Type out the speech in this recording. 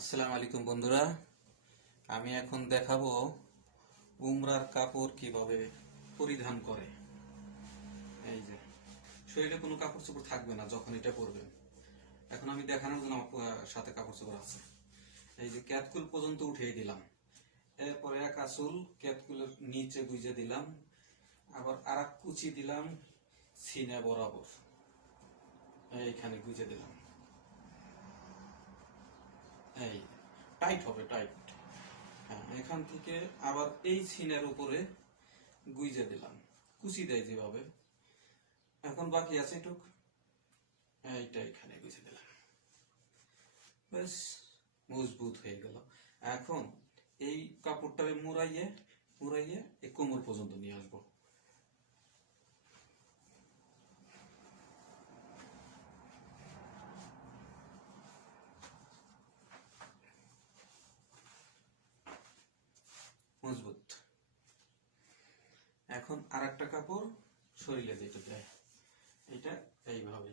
আসসালামু আলাইকুম বন্ধুরা, আমি এখন দেখাবো উমরার কাপড় কিভাবে পরিধান করে। এই যে শরীরে কোনো কাপড় চোপড় থাকবে না যখন এটা পরবেন। এখন আমি দেখানোর জন্য আমার সাথে কাপড় চোপড় আছে। এই যে ক্যাতকুল পর্যন্ত উঠিয়ে দিলাম, এরপরে এক আঁচল ক্যাতকুলের নিচে গুঁজে দিলাম, আবার আর এক কুচি দিলাম সিনা বরাবর, এইখানে গুঁজে দিলাম। এই টাইট হবে, টাইট। হ্যাঁ, এখান থেকে আবার এই সিনের উপরে গুইজে দিলাম, কুচি দেয় যেভাবে। এখন বাকি আছে এটুক, এইটা এখানে গুইজে দিলাম, বেশ মজবুত হয়ে গেল। এখন এই কাপড়টাকে মুড়াইয়ে মুড়াইয়ে এই কোমর পর্যন্ত নিয়ে আসবো। মজবুত। এখন আর একটা কাপড় শরীরে যেটা দেয়, এটা এইভাবে